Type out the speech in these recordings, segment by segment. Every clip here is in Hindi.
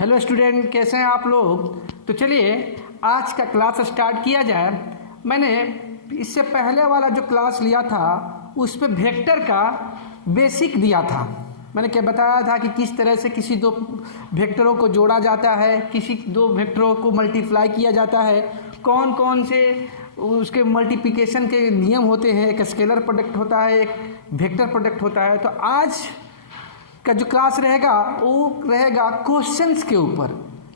हेलो स्टूडेंट, कैसे हैं आप लोग। तो चलिए आज का क्लास स्टार्ट किया जाए। मैंने इससे पहले वाला जो क्लास लिया था उस पे वेक्टर का बेसिक दिया था। मैंने क्या बताया था कि किस तरह से किसी दो वेक्टरों को जोड़ा जाता है, किसी दो वेक्टरों को मल्टीप्लाई किया जाता है, कौन कौन से उसके मल्टीप्लिकेशन के नियम होते हैं। एक स्केलर प्रोडक्ट होता है, एक वेक्टर प्रोडक्ट होता है। तो आज का जो क्लास रहेगा वो रहेगा क्वेश्चंस के ऊपर।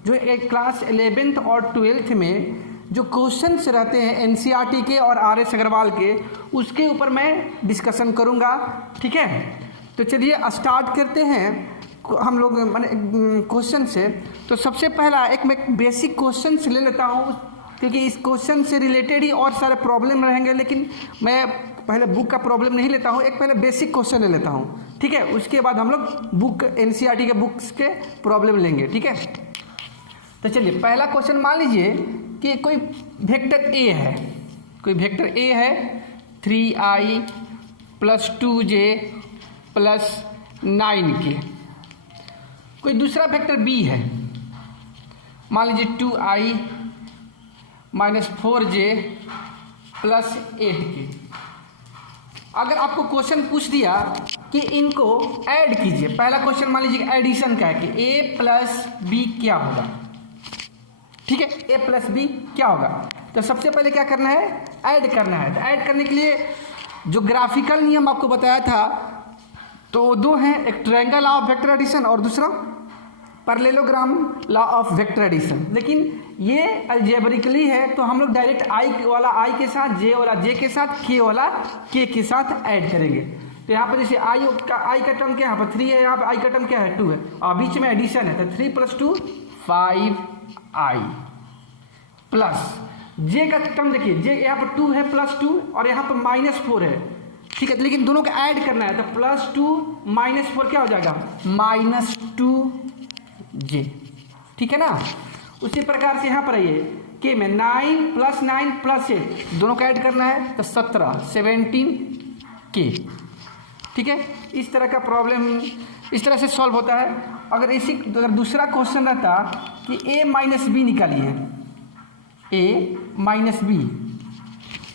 जो एक क्लास 11th और 12th में जो क्वेश्चंस रहते हैं एनसीईआरटी के और आर.एस. अग्रवाल के, उसके ऊपर मैं डिस्कशन करूंगा। ठीक है, तो चलिए स्टार्ट करते हैं हम लोग क्वेश्चन से। तो सबसे पहला एक मैं बेसिक क्वेश्चन ले लेता हूँ, क्योंकि इस क्वेश्चन से रिलेटेड ही और सारे प्रॉब्लम रहेंगे, लेकिन मैं पहले बुक का प्रॉब्लम नहीं लेता हूँ, एक पहले बेसिक क्वेश्चन ले लेता हूँ। ठीक है, उसके बाद हम लोग बुक एनसीईआरटी के बुक्स के प्रॉब्लम लेंगे। ठीक है, तो चलिए पहला क्वेश्चन मान लीजिए कि कोई वेक्टर ए है, कोई वेक्टर ए है 3i + 2j + 9k। कोई दूसरा वेक्टर बी है, मान लीजिए 2i - 4j + 8k। अगर आपको क्वेश्चन पूछ दिया कि इनको ऐड कीजिए, पहला क्वेश्चन मान लीजिए एडिशन का है कि a + b क्या होगा। ठीक है, a + b क्या होगा। तो सबसे पहले क्या करना है, ऐड करना है। तो ऐड करने के लिए जो ग्राफिकल नियम आपको बताया था तो दो हैं, एक triangle law of vector addition और दूसरा parallelogram law of vector addition. लेकिन ये अलजेब्रिकली है, तो हम लोग डायरेक्ट आई वाला आई के साथ, जे वाला जे के साथ, के वाला के के साथ ऐड करेंगे। तो यहाँ पर जैसे आई का टर्म क्या है, यहाँ पर 3 है, यहाँ पर आई का टर्म क्या है 2 है, और बीच में एडिशन है। तो 3 + 2 5i प्लस जे का टर्म देखिए, जे यहाँ पर 2 है +2 और यहाँ पर -4 है। ठीक है, लेकिन दोनों का ऐड करना है, तो +2 - 4 क्या हो जाएगा -2j। ठीक है ना। उसी प्रकार से यहाँ पर आइए के में 9 + 9 + 8 दोनों का ऐड करना है, तो 17 ठीक है, इस तरह का प्रॉब्लम इस तरह से सॉल्व होता है। अगर दूसरा क्वेश्चन रहता कि a - b निकालिए, a - b,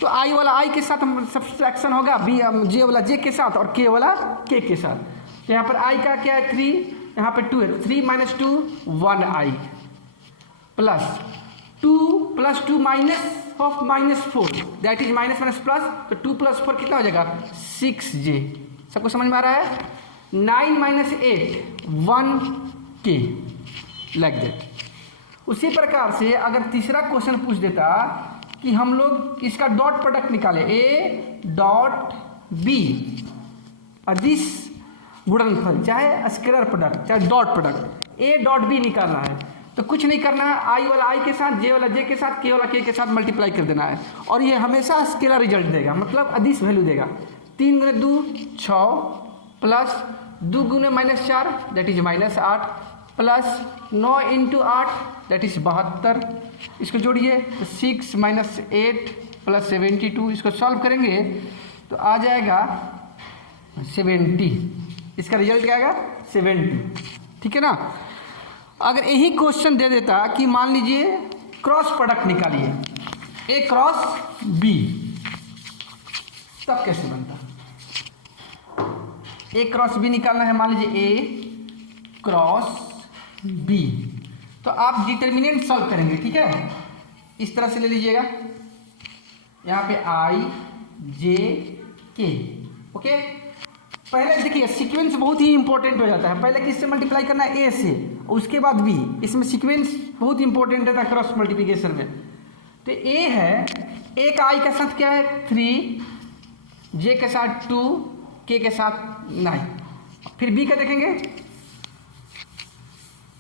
तो i वाला i के साथ सब्सट्रैक्शन होगा, b j वाला j के साथ और k वाला k के साथ। तो यहाँ पर i का क्या है 3, यहाँ पे 2 है, 3 - 2 1i plus 2 + 2 -4 that is minus plus, तो 2 + 4 कितना हो जाएगा 6j। सबको समझ में आ रहा है। 9 - 8 1k लाइक दैट। उसी प्रकार से अगर तीसरा क्वेश्चन पूछ देता कि हम लोग इसका डॉट प्रोडक्ट निकाले, a.b, अदिश गुणनफल, चाहे स्केलर प्रोडक्ट चाहे डॉट प्रोडक्ट, a.b निकालना है। तो कुछ नहीं करना है, आई वाला आई के साथ, जे वाला जे के साथ, के वाला के साथ मल्टीप्लाई कर देना है, और ये हमेशा स्केलर रिजल्ट देगा, मतलब अदिश वैल्यू देगा। 3 × 2 6 plus 2 × -4 that is -8 plus 9 × 8 that is 72। इसको जोड़िए तो 6 - 8 + 72, इसको सॉल्व करेंगे तो आ जाएगा 70। इसका रिजल्ट क्या आएगा 70। ठीक है ना। अगर यही क्वेश्चन दे देता कि मान लीजिए क्रॉस प्रोडक्ट निकालिए, a × b, तब कैसे बनता। a × b निकालना है, मान लीजिए a × b, तो आप डिटर्मिनेंट सॉल्व करेंगे। ठीक है, इस तरह से ले लीजिएगा, यहाँ पे i j k। ओके, पहले देखिए सीक्वेंस बहुत ही इंपॉर्टेंट हो जाता है। पहले किससे मल्टीप्लाई करना है, a से, उसके बाद b। इसमें सीक्वेंस बहुत इंपॉर्टेंट रहता है क्रॉस मल्टीप्लिकेशन में। तो a है, a का i का साथ क्या है 3, j के साथ 2, k के साथ 9। फिर b का देखेंगे,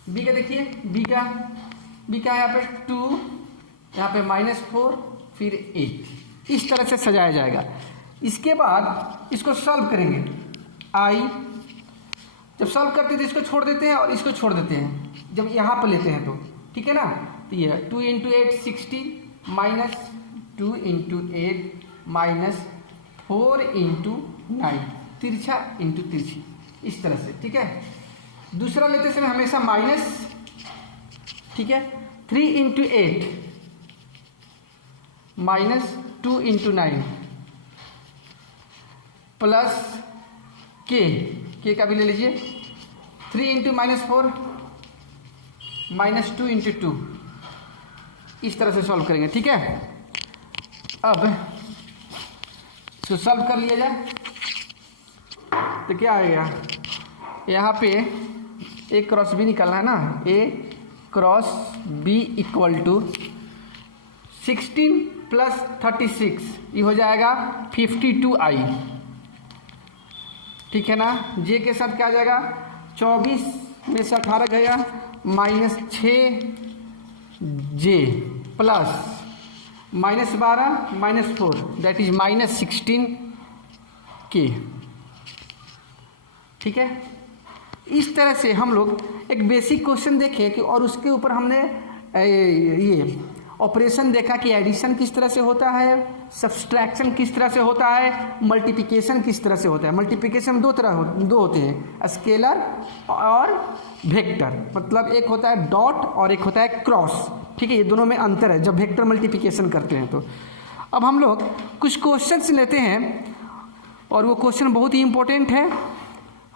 b का देखिए, b का यहाँ पे 2, यहाँ पे -4 फिर 8, इस तरह से सजाया जाएगा। इसके बाद इसको सॉल्व करेंगे, i जब सॉल्व करते हैं तो इसको छोड़ देते हैं और इसको छोड़ देते हैं, जब यहाँ पर लेते हैं तो ठीक है ना। तो ये 2 × 8 60 -2 × 8 -4 × 9, तिरछा × तिरछी, इस तरह से। ठीक है, दूसरा लेते समय हमेशा ठीक है। 3 इंटू 8 माइनस 2 इंटू 9 प्लस के का भी ले लीजिए। 3 इंटू -4 माइनस 2 इंटू 2, इस तरह से सॉल्व करेंगे, ठीक है। अब इसको सॉल्व कर लिया जाए तो क्या आएगा, यहाँ पे A क्रॉस B निकालना है ना, A cross B equal to 16 plus 36, ये हो जाएगा 52i, ठीक है ना। J के साथ क्या आ जाएगा, 24 में से 18 गया minus 6J plus -12 -4 that is -16K, ठीक है। इस तरह से हम लोग एक बेसिक क्वेश्चन देखे कि और उसके ऊपर हमने ये ऑपरेशन देखा कि एडिशन किस तरह से होता है, सब्सट्रैक्शन किस तरह से होता है, मल्टीप्लिकेशन किस तरह से होता है। मल्टीप्लिकेशन दो होते हैं, स्केलर और वेक्टर, मतलब एक होता है डॉट और एक होता है क्रॉस, ठीक है। ये दोनों में अंतर है जब वेक्टर मल्टीप्लिकेशन करते हैं। तो अब हम लोग कुछ क्वेश्चंस लेते हैं और वो क्वेश्चन बहुत ही इंपॉर्टेंट है।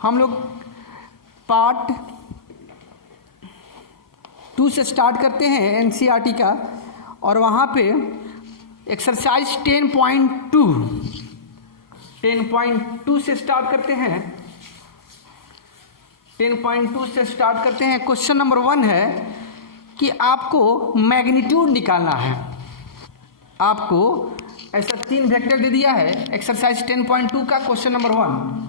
हम लोग पार्ट 2 से स्टार्ट करते हैं एनसीईआरटी का, और वहाँ पे एक्सरसाइज 10.2 से स्टार्ट करते हैं। 10.2 से स्टार्ट करते हैं। क्वेश्चन नंबर 1 है कि आपको मैग्नीट्यूड निकालना है। आपको ऐसा 3 वेक्टर दे दिया है। एक्सरसाइज 10.2 का क्वेश्चन नंबर 1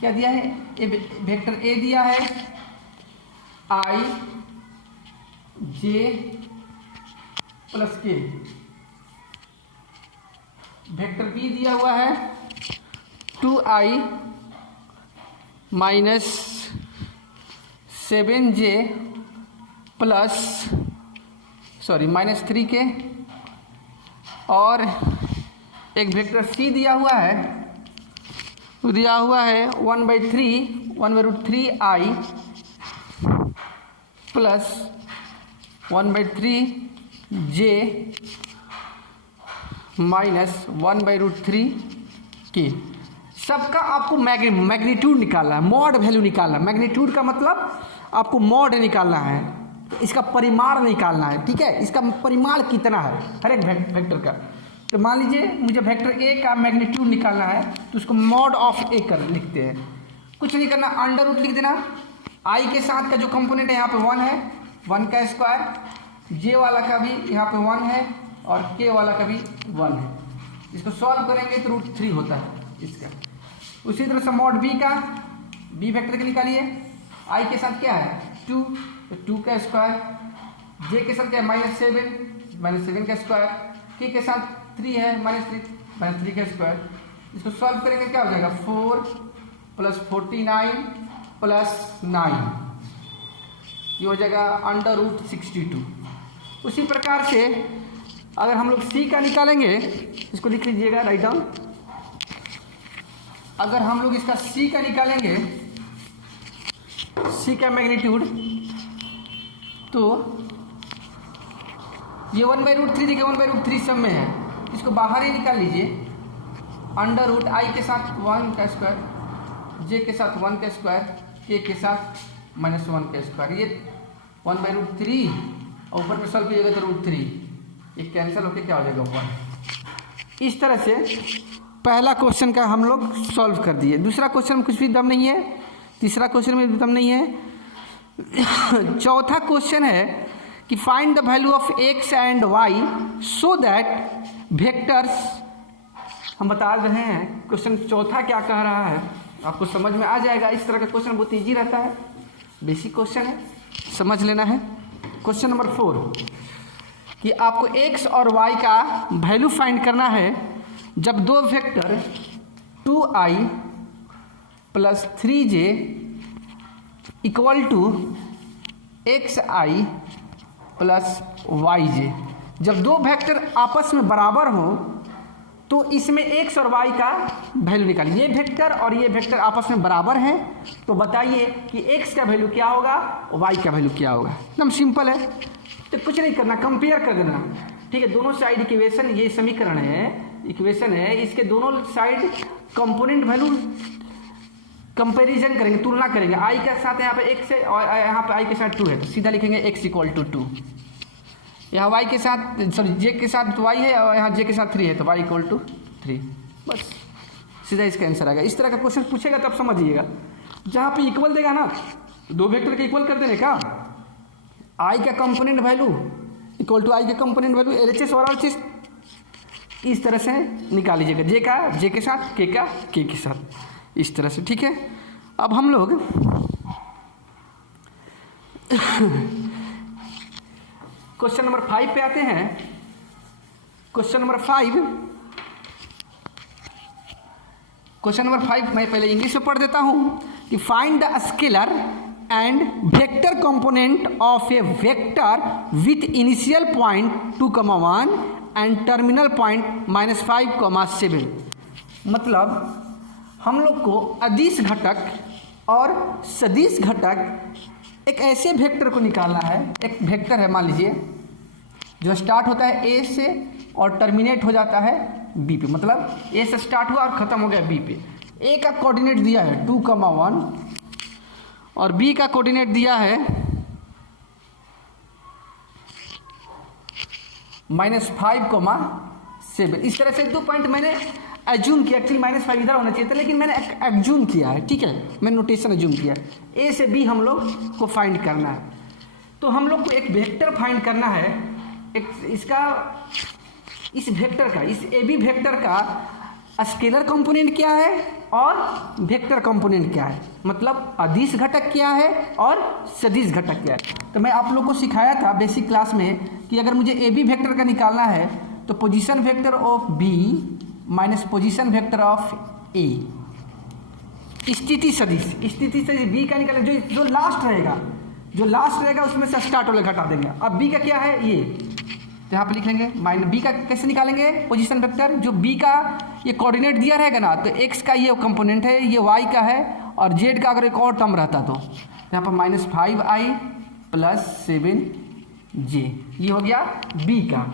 क्या दिया है, वेक्टर ए दिया है I J प्लस के, वेक्टर बी दिया हुआ है 2i minus 7j plus -3k, और एक वेक्टर सी दिया हुआ है 1/3 प्लस 1/3j माइनस 1/√3k। सबका आपको मैग्नीट्यूड निकालना है, मॉड वैल्यू निकालना है। मैग्नीट्यूड का मतलब आपको मॉड निकालना है, इसका परिमाण निकालना है, ठीक है। इसका परिमाण कितना है हर एक वेक्टर का। तो मान लीजिए मुझे वेक्टर ए का मैग्नीट्यूड निकालना है, तो उसको मॉड ऑफ ए कर लिखते हैं। कुछ नहीं करना, अंडर रूट लिख देना। आई के साथ का जो कंपोनेंट है यहाँ पे 1 है, 1 का स्क्वायर, जे वाला का भी यहाँ पे 1 है और के वाला का भी 1 है। इसको सॉल्व करेंगे तो √3 होता है इसका। उसी तरह से मॉड बी का, बी वेक्टर के निकालिए। आई के साथ क्या है 2, तो 2 का स्क्वायर, जे के साथ क्या है -7 का स्क्वायर, के साथ 3 है -3 का स्क्वायर। इसको सॉल्व करेंगे क्या हो जाएगा 4 प्लस 49 प्लस 9, ये हो जाएगा √62। उसी प्रकार से अगर हम लोग सी का निकालेंगे, इसको लिख लीजिएगा, राइट डाउन। अगर हम लोग इसका सी का निकालेंगे, सी का मैग्नीट्यूड, तो ये 1/√3 देखिए, 1/√3 सब में है, इसको बाहर ही निकाल लीजिए। √i के साथ 1 का स्क्वायर, जे के साथ 1 का स्क्वायर, के साथ -1 का स्क्वायर, ये 1/√3 और ऊपर में सॉल्व कीजिएगा तो √3, ये कैंसिल होकर क्या हो जाएगा 1। इस तरह से पहला क्वेश्चन का हम लोग सॉल्व कर दिए। दूसरा क्वेश्चन में कुछ भी दम नहीं है, तीसरा क्वेश्चन में भी दम नहीं है। चौथा क्वेश्चन है कि find the value of x and y so that vectors, हम बता रहे हैं क्वेश्चन चौथा क्या कह रहा है, आपको समझ में आ जाएगा। इस तरह का क्वेश्चन बहुत ईजी रहता है, बेसिक क्वेश्चन है, समझ लेना है। क्वेश्चन नंबर 4 कि आपको x और y का वैल्यू फाइंड करना है जब दो vector 2i plus 3j equal to xi plus yj। जब दो वेक्टर आपस में बराबर हो तो इसमें एक्स और वाई का वैल्यू निकालिए। ये वेक्टर और ये वेक्टर आपस में बराबर हैं, तो बताइए कि एक्स का वैल्यू क्या होगा और वाई का वैल्यू क्या होगा। एकदम सिंपल है, तो कुछ नहीं करना, कंपेयर कर देना। ठीक है, दोनों साइड इक्वेशन, ये समीकरण है, इक्वेशन है, इसके दोनों साइड कंपोनेंट वैल्यू कंपेरिजन करेंगे, तुलना करेंगे। आई के साथ यहाँ पे एक्स है और यहाँ पे आई के साथ 2 है, तो सीधा लिखेंगे एक्स इक्वल टू 2। यहाँ वाई के साथ, सॉरी जे के साथ वाई है और यहाँ जे के साथ 3 है, तो वाई इक्वल टू 3। बस सीधा इसका आंसर आएगा। इस तरह का क्वेश्चन पूछेगा तब समझिएगा। जहाँ पे इक्वल देगा ना, दो वेक्टर के इक्वल कर देने का, आई का कंपोनेंट वैल्यू इक्वल टू आई का कंपोनेंट वैल्यू एलएचएस और आरएचएस इस तरह से निकाल लीजिएगा। जे का जे के साथ, के का के के साथ, इस तरह से। ठीक है, अब हम लोग क्वेश्चन नंबर 5 पे आते हैं। क्वेश्चन नंबर 5 मैं पहले इंग्लिश में पढ़ देता हूं कि find the scalar and vector component of A vector with initial point 2,1 and terminal point -5,7। मतलब हम लोग को अदिश घटक और सदिश घटक एक ऐसे वेक्टर को निकालना है। एक वेक्टर है, मान लीजिए, जो स्टार्ट होता है ए से और टर्मिनेट हो जाता है बी पे, मतलब ए से स्टार्ट हुआ और ख़त्म हो गया बी पे। ए का कोऑर्डिनेट दिया है 2,1 और बी का कोऑर्डिनेट दिया है -5,7। इस तरह से 2 पॉइंट मैंने एज्यूम किया। एक्चुअली -5 इधर होना चाहिए था, लेकिन मैंने एज्यूम किया है। ठीक है, मैंने नोटेशन एज्यूम किया है। ए से बी हम लोग को फाइंड करना है, तो हम लोग को एक वेक्टर फाइंड करना है। एक इसका, इस वेक्टर का, इस ए बी वेक्टर का स्केलर कंपोनेंट क्या है और वेक्टर कंपोनेंट क्या है, मतलब अदिश घटक क्या है और सदिश घटक क्या है। तो मैं आप लोग को सिखाया था बेसिक क्लास में कि अगर मुझे ए बी वेक्टर का निकालना है तो position vector of B minus position vector of A, स्थिति सदिश बी का निकालेंगे। जो लास्ट रहेगा उसमें से स्टार्ट वाले घटा देंगे। अब बी का क्या है, ये, तो यहाँ पे लिख लेंगे बी का कैसे निकालेंगे पोजीशन वेक्टर। जो बी का ये कोऑर्डिनेट दिया रहेगा ना, तो एक्स का ये कंपोनेंट है, ये वाई का है, और जेड का अगर एक और टर्म रहता तो यहाँ पर -5i + 7j, ये हो गया बी का।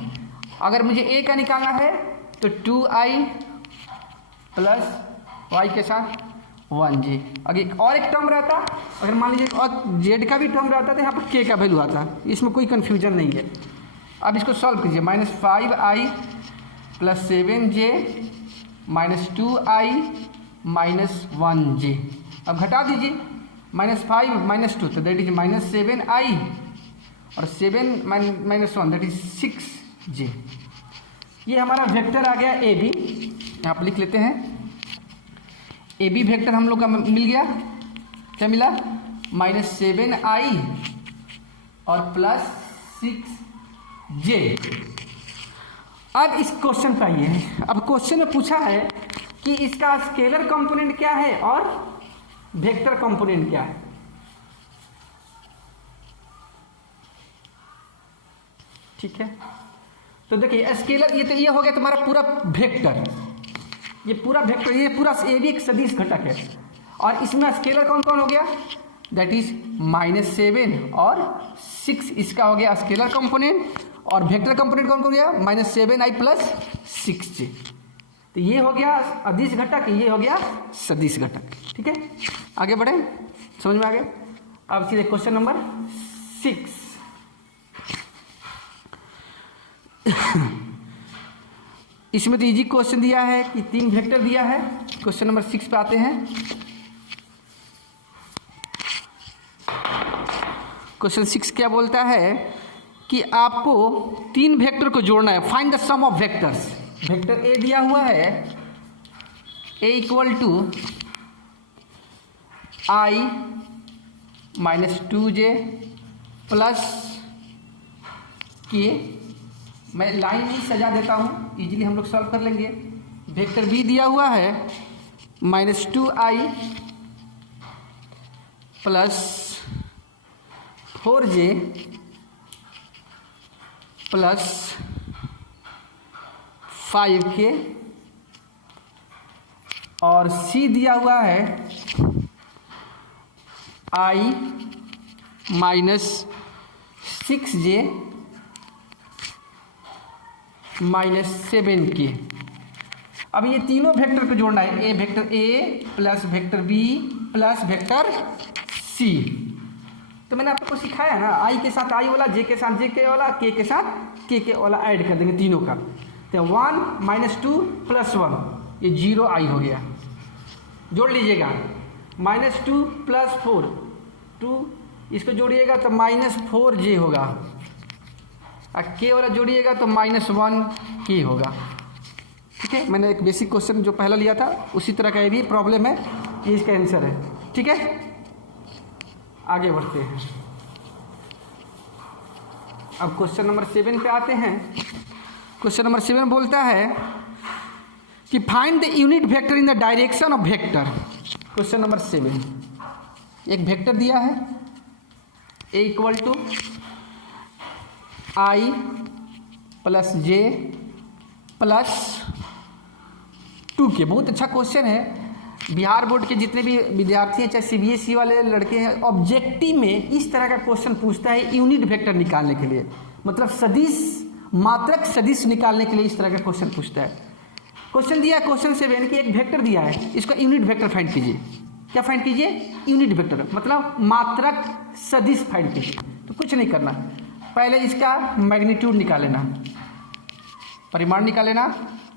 अगर मुझे ए का निकालना है तो 2i + y के साथ 1j। अगर एक और एक टर्म रहता, अगर मान लीजिए और जेड का भी टर्म रहता तो यहाँ पर के का वैल्यू आता। इसमें कोई कन्फ्यूजन नहीं है। अब इसको सॉल्व कीजिए, -5i + 7j -2i -1j। अब घटा दीजिए, -5 -2 तो दैट इज -7i और 7 -1 दैट इज 6j। ये हमारा वेक्टर आ गया ए बी। यहाँ पर लिख लेते हैं, ए बी वेक्टर हम लोग का मिल गया। क्या मिला, -7i और +6j। अब इस क्वेश्चन पे आइए। अब क्वेश्चन में पूछा है कि इसका स्केलर कंपोनेंट क्या है और वेक्टर कंपोनेंट क्या है। ठीक है, तो देखिए स्केलर, ये हो गया तुम्हारा पूरा वेक्टर। ये पूरा वेक्टर, ये पूरा ए भी एक सदिश घटक है, और इसमें स्केलर कौन कौन हो गया, दैट इज -7 और 6 इसका हो गया स्केलर कंपोनेंट, और वेक्टर कंपोनेंट कौन कौन गया -7i + 6j। तो ये हो गया अदिश घटक, ये हो गया सदिश घटक। ठीक है, आगे बढ़े, समझ में आ गया। अब सीधे क्वेश्चन नंबर 6। इसमें तो इजी क्वेश्चन दिया है कि 3 वेक्टर दिया है। क्वेश्चन नंबर 6 पे आते हैं। क्वेश्चन 6 क्या बोलता है कि आपको 3 वेक्टर को जोड़ना है। Find the sum of vectors. Vector A दिया हुआ है, A equal to i -2j plus k. मैं लाइन ही सजा देता हूँ, इजीली हम लोग सॉल्व कर लेंगे। वेक्टर बी दिया हुआ है -2i + 4j + 5k और सी दिया हुआ है i minus 6j minus 7k। अब ये तीनों वेक्टर को जोड़ना है, A vector A plus vector B plus vector C. तो मैंने आपको सिखाया ना, आई के साथ आई वाला, जे के साथ जे के वाला, के साथ के वाला ऐड कर देंगे तीनों का। तो 1 माइनस 2 प्लस 1, ये 0 आई हो गया, जोड़ लीजिएगा। माइनस 2 प्लस 4, 2 इसको जोड़िएगा तो माइनस 4j होगा, और के वाला जोड़िएगा तो माइनस 1k होगा। ठीक है, मैंने एक बेसिक क्वेश्चन जो पहला लिया था उसी तरह का ये भी प्रॉब्लम है, ये इसका आंसर है। ठीक है, आगे बढ़ते हैं। अब क्वेश्चन नंबर 7 पे आते हैं। क्वेश्चन नंबर 7 बोलता है कि find the unit vector in the direction of vector. Question number 7, एक वेक्टर दिया है a equal to i plus j plus 2k। बहुत अच्छा क्वेश्चन है। बिहार बोर्ड के जितने भी विद्यार्थी हैं, चाहे CBSE वाले लड़के हैं, ऑब्जेक्टिव में इस तरह का क्वेश्चन पूछता है यूनिट वेक्टर निकालने के लिए, मतलब सदिश, मात्रक सदिश निकालने के लिए इस तरह का क्वेश्चन पूछता है। क्वेश्चन दिया है क्वेश्चन 7 कि एक वेक्टर दिया है, इसका यूनिट वेक्टर फाइंड कीजिए। क्या फाइंड कीजिए? यूनिट वेक्टर, मतलब मात्रक सदिश फाइंड कीजिए। तो कुछ नहीं करना, पहले इसका मैग्नीट्यूड निकाल लेना, परिमाण निकाल लेना।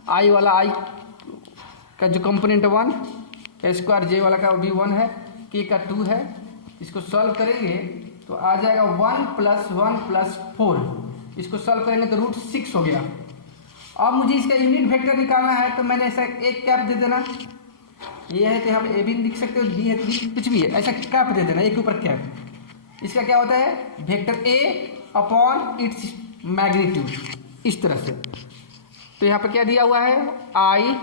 आई वाला आई का जो कंपोनेंट 1, का स्क्वायर जे वाला का भी 1 है, के का 2 है। इसको सॉल्व करेंगे तो आ जाएगा 1 प्लस 1 प्लस 4। इसको सॉल्व करेंगे तो √6 हो गया। अब मुझे इसका यूनिट वेक्टर निकालना है, तो मैंने ऐसा एक कैप दे देना। ये है तो यहाँ पे ए भी लिख सकते हो, बी है तो बी, कुछ भी है, ऐसा कैप दे देना, एक के ऊपर कैप। इसका क्या होता है? Vector A upon its magnitude, इस तरह से। तो यहाँ पर क्या दिया हुआ है? आई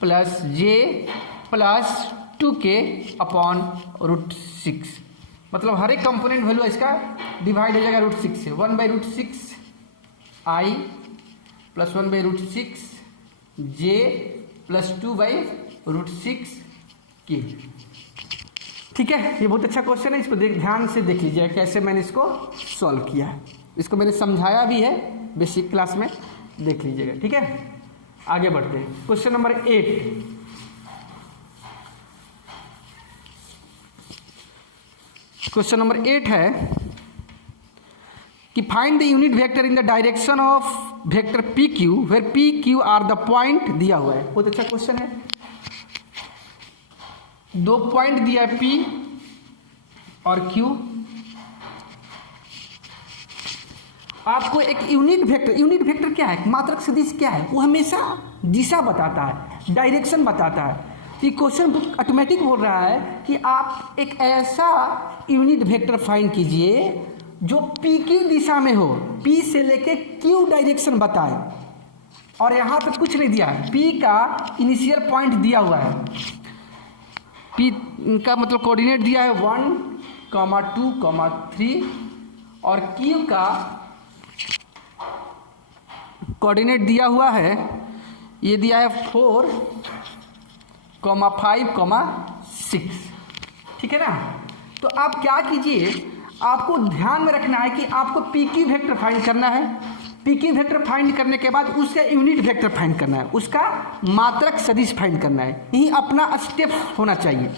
प्लस जे प्लस 2k अपॉन √6, मतलब हर एक कंपोनेंट वैल्यू इसका डिवाइड हो जाएगा √6 से। 1/√6 आई प्लस 1/√6 जे प्लस 2/√6 के। ठीक है, ये बहुत अच्छा क्वेश्चन है, इसको ध्यान से देख लीजिएगा कैसे मैंने इसको सॉल्व किया है। इसको मैंने समझाया भी है बेसिक क्लास में, देख लीजिएगा। ठीक है, आगे बढ़ते हैं। क्वेश्चन नंबर 8, क्वेश्चन नंबर 8 है कि find the unit vector in the direction of vector P Q where P Q are the point दिया हुआ है। बहुत अच्छा क्वेश्चन है। 2 पॉइंट दिया है P और Q। आपको एक यूनिट वेक्टर क्या है? मात्रक सदिश क्या है? वो हमेशा दिशा बताता है, डायरेक्शन बताता है। ये क्वेश्चन बुक ऑटोमेटिक बोल रहा है कि आप एक ऐसा यूनिट वेक्टर फाइंड कीजिए जो P की दिशा में हो, P से लेके Q डायरेक्शन बताए। और यहाँ पे कुछ नहीं दिया है, P का इनिशियल पॉइंट दिया हुआ है, P का मतलब कोऑर्डिनेट दिया है 1, 2, 3, और Q का कोऑर्डिनेट दिया हुआ है, ये दिया है 4, 5, 6। ठीक है ना? तो आप क्या कीजिए, आपको ध्यान में रखना है कि आपको पी क्यू वेक्टर फाइंड करना है। पी क्यू वेक्टर फाइंड करने के बाद उसका यूनिट वेक्टर फाइंड करना है, उसका मात्रक सदिश फाइंड करना है। यही अपना स्टेप होना चाहिए।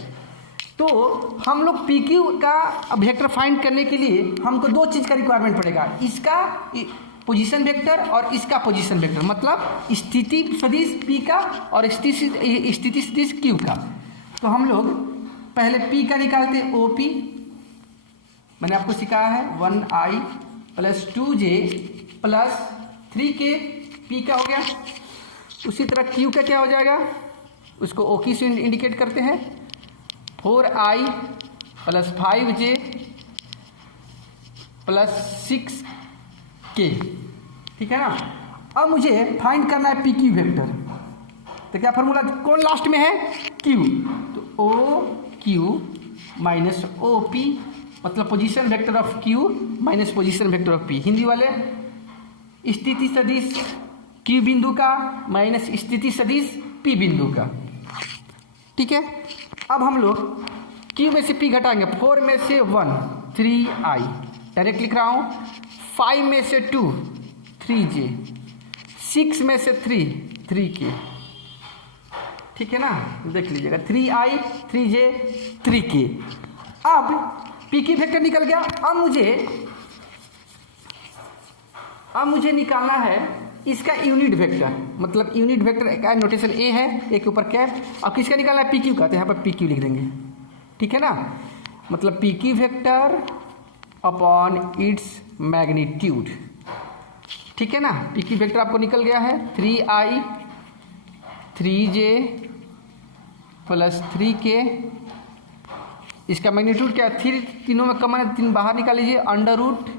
तो हम लोग पी क्यू का वेक्टर फाइंड करने के लिए हमको 2 चीज़ का रिक्वायरमेंट पड़ेगा, इसका पोजीशन वेक्टर और इसका पोजीशन वेक्टर, मतलब स्थिति सदिश P का और स्थिति सदिश Q का। तो हम लोग पहले P का निकालते हैं, OP मैंने आपको सिखाया है 1i plus 2j plus 3k, P का हो गया। उसी तरह Q का क्या हो जाएगा, उसको OQ से इंडिकेट करते हैं, 4i plus 5j plus 6k। ठीक है ना? अब मुझे फाइंड करना है पी क्यू वेक्टर। तो क्या फॉर्मूला, कौन लास्ट में है? Q। तो OQ माइनस OP, मतलब position vector of Q minus position vector of P। Hindi वाले स्थिति सदिश Q बिंदु का माइनस स्थिति सदिश P बिंदु का। ठीक है। अब हम लोग Q में से P घटाएंगे, 4 में से 1 3i, डायरेक्ट लिख रहा हूँ। 5 में से 2 3j, 6 में से 3k, ठीक है ना, देख लीजिएगा 3i 3j 3k। अब P की वेक्टर निकल गया। अब मुझे निकालना है इसका यूनिट वेक्टर, मतलब यूनिट वेक्टर का नोटेशन ए है, ए के ऊपर कैप। अब किसका निकालना है, पी क्यू का, तो यहाँ पर पी क्यू लिख देंगे, ठीक है ना। मतलब P Q vector upon its magnitude, ठीक है ना। पी क्यू वेक्टर आपको निकल गया है 3i 3j प्लस 3k। इसका मैग्नीट्यूड क्या है, 3 तीनों में कॉमन है, 3 बाहर निकाल लीजिए, अंडर रूट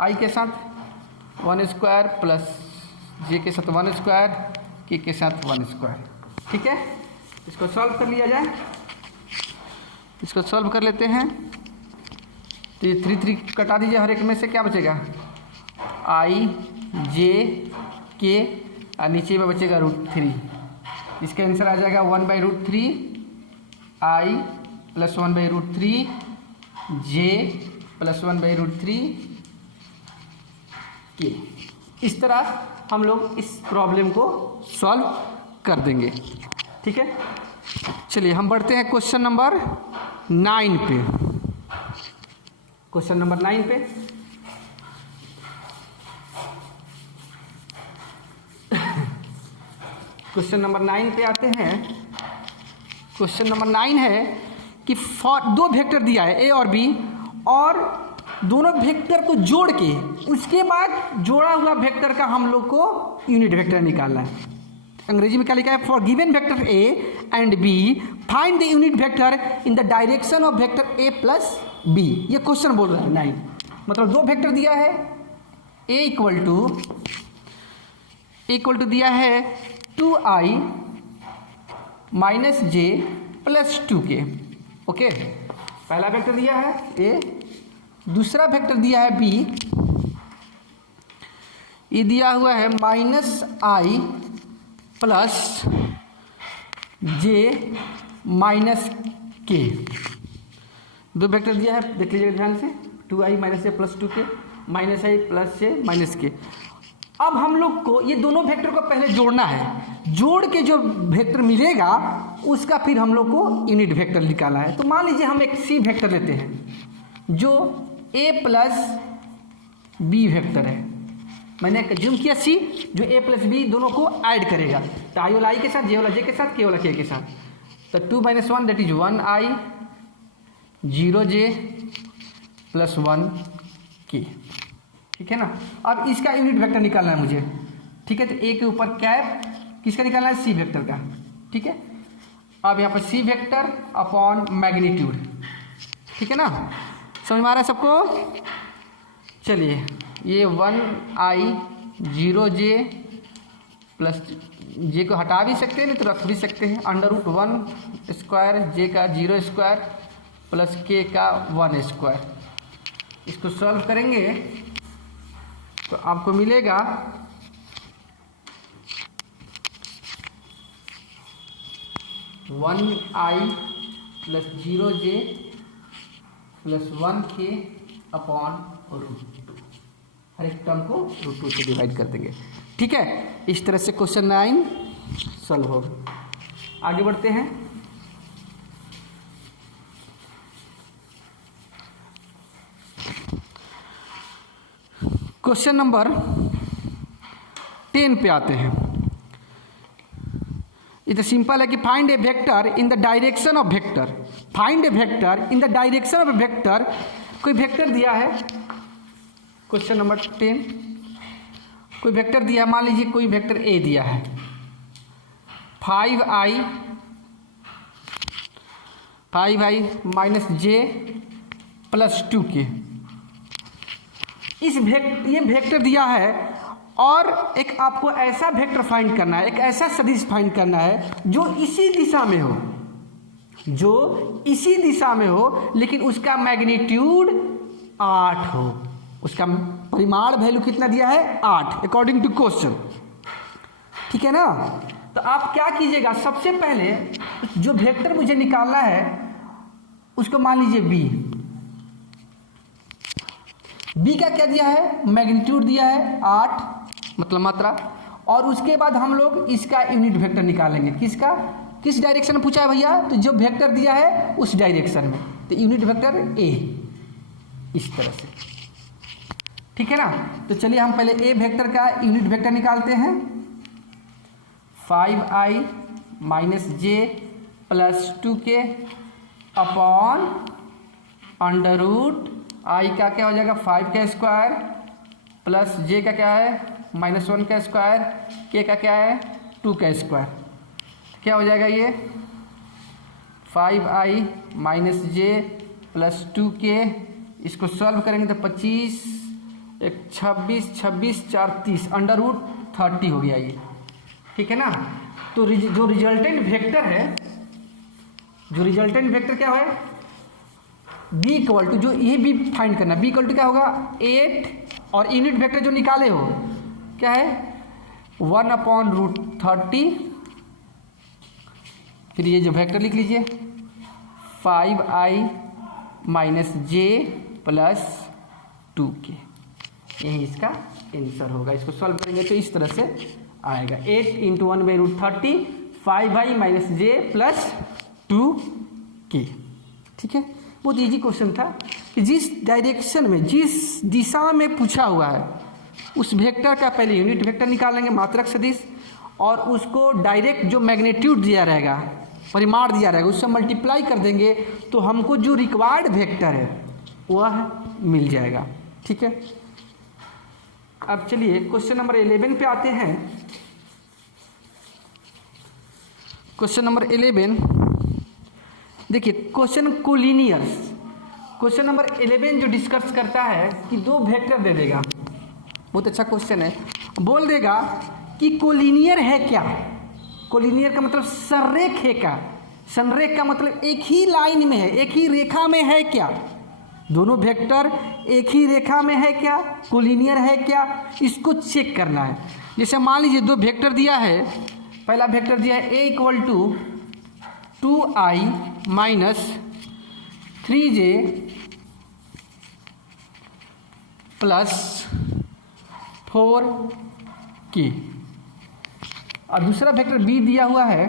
आई के साथ 1 स्क्वायर प्लस जे के साथ 1 स्क्वायर, के साथ 1 स्क्वायर, ठीक है। इसको सॉल्व कर लिया जाए, इसको सॉल्व कर लेते हैं। तो ये 3 कटा दीजिए, हर एक में से क्या बचेगा, आई जे के, और नीचे में बचेगा √3। इसका आंसर आ जाएगा 1/√3 आई प्लस 1/√3 जे प्लस 1/√3 के। इस तरह हम लोग इस प्रॉब्लम को सॉल्व कर देंगे, ठीक है। चलिए हम बढ़ते हैं क्वेश्चन नंबर 9 पे। क्वेश्चन नंबर 9 पे क्वेश्चन नंबर 9 पे आते हैं। क्वेश्चन नंबर 9 है कि दो वेक्टर दिया है ए और बी, और दोनों वेक्टर को जोड़ के उसके बाद जोड़ा हुआ वेक्टर का हम लोग को यूनिट वेक्टर निकालना है। अंग्रेजी में क्या लिखा है, for given vector A and B find the unit vector in the direction of vector A plus B. ये क्वेश्चन बोल रहा है 9। मतलब दो वेक्टर दिया है, ए इक्वल टू दिया है 2i minus j plus 2k, okay. पहला वेक्टर दिया है ए, दूसरा वेक्टर दिया है बी, ये दिया हुआ है -i प्लस जे माइनस के। दो वेक्टर दिया है, देख लीजिएगा ध्यान से, 2i minus j plus 2k, -i plus J minus के। अब हम लोग को ये दोनों वेक्टर को पहले जोड़ना है, जोड़ के जो वेक्टर मिलेगा उसका फिर हम लोग को यूनिट वेक्टर निकालना है। तो मान लीजिए हम एक सी वेक्टर लेते हैं जो a प्लस बी वेक्टर है। मैंने ज्यूम किया सी, जो a प्लस बी दोनों को ऐड करेगा, तो आई वाला आई के साथ, जे वाला जे के साथ, के वाला के साथ। तो 2 - 1 that is 1i 0j plus 1k, ठीक है ना। अब इसका यूनिट वेक्टर निकालना है मुझे, ठीक है। तो ए के ऊपर कैप किसका निकालना है, सी वेक्टर का, ठीक है। अब यहाँ पर सी वेक्टर अपॉन मैग्नीट्यूड, ठीक है ना। समझ में आ रहा है सबको। चलिए ये 1i 0j प्लस जे को हटा भी सकते हैं, नहीं तो रख भी सकते हैं, √1 स्क्वायर जे का 0 स्क्वायर प्लस के का 1 स्क्वायर। इसको सॉल्व करेंगे तो आपको मिलेगा 1i plus 0j plus 1k upon √2। हर एक टर्म को √2 से डिवाइड कर देंगे, ठीक है। इस तरह से क्वेश्चन 9 सॉल्व होगा। आगे बढ़ते हैं। क्वेश्चन नंबर 10 पे आते हैं। इतना सिंपल है कि find A vector in the direction of vector. Find A vector in the direction of vector. कोई वेक्टर दिया है, क्वेश्चन नंबर 10, कोई वेक्टर दिया, मान लीजिए कोई वेक्टर ए दिया है 5i minus j plus 2k। ये वेक्टर दिया है, और एक आपको ऐसा वेक्टर फाइंड करना है, एक ऐसा सदिश फाइंड करना है जो इसी दिशा में हो, लेकिन उसका मैग्नीट्यूड 8 हो। उसका परिमाण वैल्यू कितना दिया है, 8 अकॉर्डिंग टू क्वेश्चन, ठीक है ना। तो आप क्या कीजिएगा, सबसे पहले जो वेक्टर मुझे निकालना है उसको मान लीजिए बी का क्या दिया है, मैग्नीट्यूड दिया है 8 मतलब मात्रा, और उसके बाद हम लोग इसका यूनिट वेक्टर निकालेंगे। किसका, किस डायरेक्शन में पूछा है भैया, तो जो वेक्टर दिया है उस डायरेक्शन में, तो यूनिट वेक्टर ए इस तरह से, ठीक है ना। तो चलिए हम पहले ए वेक्टर का यूनिट वेक्टर निकालते हैं। 5i minus j plus 2k upon under root i का क्या हो जाएगा 5 का स्क्वायर प्लस जे का क्या है -1 का स्क्वायर, के का क्या है 2 का स्क्वायर, क्या हो जाएगा ये 5i minus j plus 2k, इसको सॉल्व करेंगे तो 25 एक 26 26 4 30 अंडर रूट 30 हो गया ये, ठीक है ना। तो जो रिजल्टेंट वेक्टर है, जो रिजल्टेंट वेक्टर क्या है b इक्वल टू, जो ये भी फाइंड करना, b इक्वल टू क्या होगा 8 और यूनिट वेक्टर जो निकाले हो क्या है 1/√30, फिर ये जो वेक्टर लिख लीजिए 5i minus j plus 2k, यही इसका आंसर होगा। इसको सॉल्व करेंगे तो इस तरह से आएगा 8 × 1/√30 5i minus j plus 2k, ठीक है। बहुत इजी क्वेश्चन था कि जिस डायरेक्शन में, जिस दिशा में पूछा हुआ है उस वेक्टर का पहले यूनिट वेक्टर निकालेंगे मात्रक सदिश, और उसको डायरेक्ट जो मैग्नीट्यूड दिया रहेगा, परिमाण दिया रहेगा, उससे मल्टीप्लाई कर देंगे तो हमको जो रिक्वायर्ड वेक्टर है वह मिल जाएगा, ठीक है। अब चलिए क्वेश्चन नंबर 11 पे आते हैं। क्वेश्चन नंबर 11 देखिए, क्वेश्चन कोलिनियर्स, क्वेश्चन नंबर 11 जो डिस्कस करता है कि दो वेक्टर दे देगा, बहुत अच्छा क्वेश्चन है, बोल देगा कि कोलिनियर है क्या। कोलिनियर का मतलब संरेख है क्या, संरेख का मतलब एक ही लाइन में है, एक ही रेखा में है क्या, दोनों वेक्टर एक ही रेखा में है क्या, कोलिनियर है क्या, इसको चेक करना है। जैसे मान लीजिए दो वेक्टर दिया है, पहला वेक्टर दिया है a equal to 2i minus 3j plus 4k, और दूसरा वेक्टर b दिया हुआ है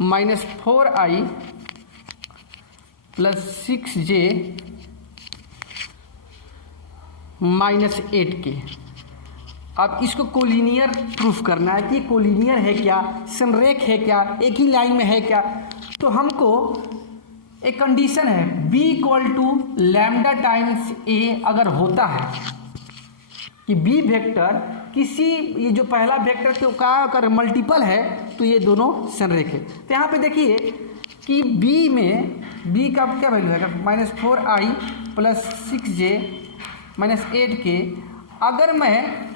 -4i plus 6j minus 8k। अब इसको कोलिनियर प्रूफ करना है कि कोलिनियर है क्या, संरेख है क्या, एक ही लाइन में है क्या। तो हमको एक कंडीशन है b equal to lambda times a अगर होता है कि b वेक्टर किसी, ये जो पहला वेक्टर का अगर मल्टीपल है तो ये दोनों संरेख है। तो यहाँ पे देखिए कि b में, b का क्या वैल्यू है -4i plus 6j minus 8k, अगर मैं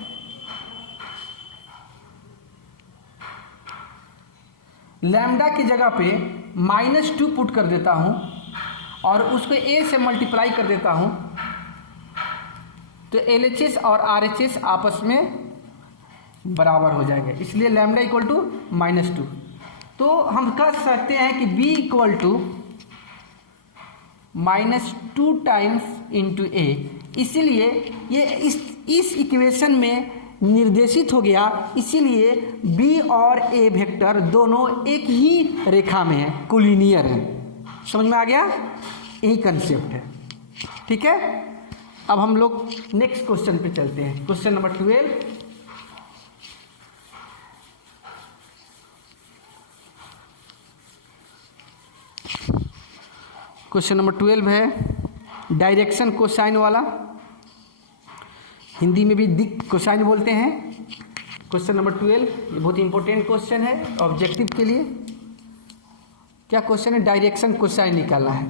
लैम्डा की जगह पे -2 पुट कर देता हूँ और उसको a से मल्टीप्लाई कर देता हूँ तो LHS और RHS आपस में बराबर हो जाएंगे, इसलिए लैम्डा इक्वल टू -2। तो हम कह सकते हैं कि b equal to -2 times into a, इसीलिए ये इस इक्वेशन में निर्देशित हो गया, इसीलिए b और a वेक्टर दोनों एक ही रेखा में है, कोलिनियर है। समझ में आ गया, यही कंसेप्ट है, ठीक है। अब हम लोग नेक्स्ट क्वेश्चन पे चलते हैं, क्वेश्चन नंबर 12। क्वेश्चन नंबर 12 है डायरेक्शन कोसाइन वाला, हिंदी में भी दिक कोसाइन बोलते हैं। क्वेश्चन नंबर 12 ये बहुत इंपॉर्टेंट क्वेश्चन है ऑब्जेक्टिव के लिए। क्या क्वेश्चन है, डायरेक्शन कोसाइन निकालना है,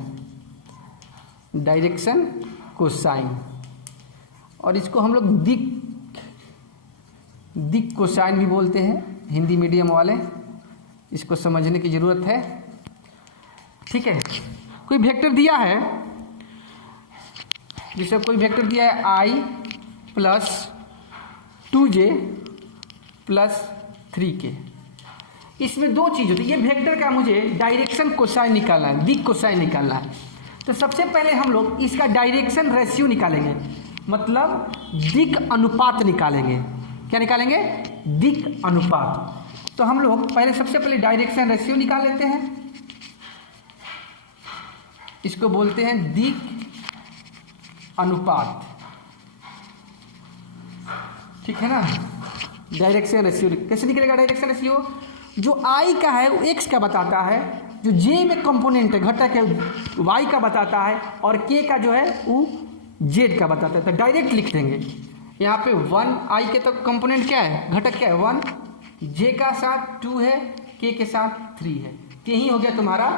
डायरेक्शन कोसाइन, और इसको हम लोग दिक कोसाइन भी बोलते हैं, हिंदी मीडियम वाले, इसको समझने की ज़रूरत है, ठीक है। कोई वेक्टर दिया है, जैसे कोई वेक्टर दिया है i plus 2j plus 3k, इसमें दो चीज़ होती है। ये वेक्टर का मुझे डायरेक्शन कोसाइन निकालना है, दिक कोसाइन निकालना है। तो सबसे पहले हम लोग इसका डायरेक्शन रेशियो निकालेंगे, मतलब दिक अनुपात निकालेंगे। क्या निकालेंगे? दिक अनुपात। तो हम लोग पहले सबसे पहले डायरेक्शन रेशियो निकाल लेते हैं, इसको बोलते हैं दिक अनुपात, ठीक है ना। डायरेक्शन रेशियो कैसे निकलेगा? डायरेक्शन रेशियो जो आई का है वो एक्स का बताता है, जो जे में कंपोनेंट है घटक है वाई का बताता है, और के का जो है वो जेड का बताता है। तो डायरेक्ट लिख देंगे यहाँ पे 1 आई के तो कंपोनेंट क्या है, घटक क्या है 1, जे का साथ 2 है, के साथ 3 है। यही हो गया तुम्हारा